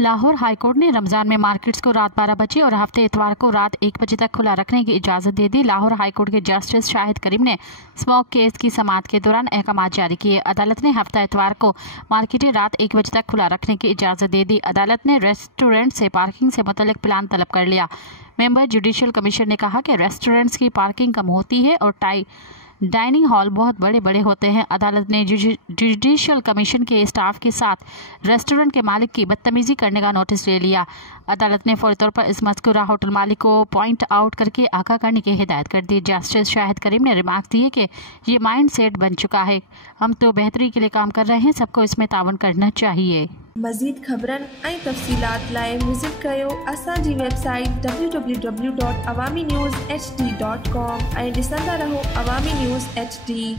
Lahore high court ने रमजान में markets को रात 12 बजे और हफ्ते इतवार को रात 1 बजे तक खुला रखने की इजाजत दे दी। लाहौर हाईकोर्ट के जस्टिस शाहिद करीम ने स्मोक केस की समाअत के दौरान अहकाम जारी किए। अदालत ने हफ्ता इतवार को मार्केटें रात 1 बजे तक खुला रखने की इजाजत दे दी। अदालत ने रेस्टोरेंट से पार्किंग से मुतल्लिक प्लान तलब कर लिया। मेंबर जुडिशल कमीशन ने कहा कि रेस्टोरेंट्स की पार्किंग कम होती है और डाइनिंग हॉल बहुत बड़े बड़े होते हैं। अदालत ने जुडिशल कमीशन के स्टाफ के साथ रेस्टोरेंट के मालिक की बदतमीजी करने का नोटिस ले लिया। अदालत ने फौरी तौर पर इस मज़कूरा होटल मालिक को पॉइंट आउट करके आगाह करने की हिदायत कर दी। जस्टिस शाहिद करीम ने रिमार्क दिए कि ये माइंड सेट बन चुका है, हम तो बेहतरी के लिए काम कर रहे हैं, सबको इसमें तावन करना चाहिए। मज़ीद ख़बरन ऐं तफ़सीलात लाइ विज़िट कयो असांजी वेबसाइट www.awamiNewsHD.com ऐं ॾिसंदा रहो अवामी न्यूज़ HD।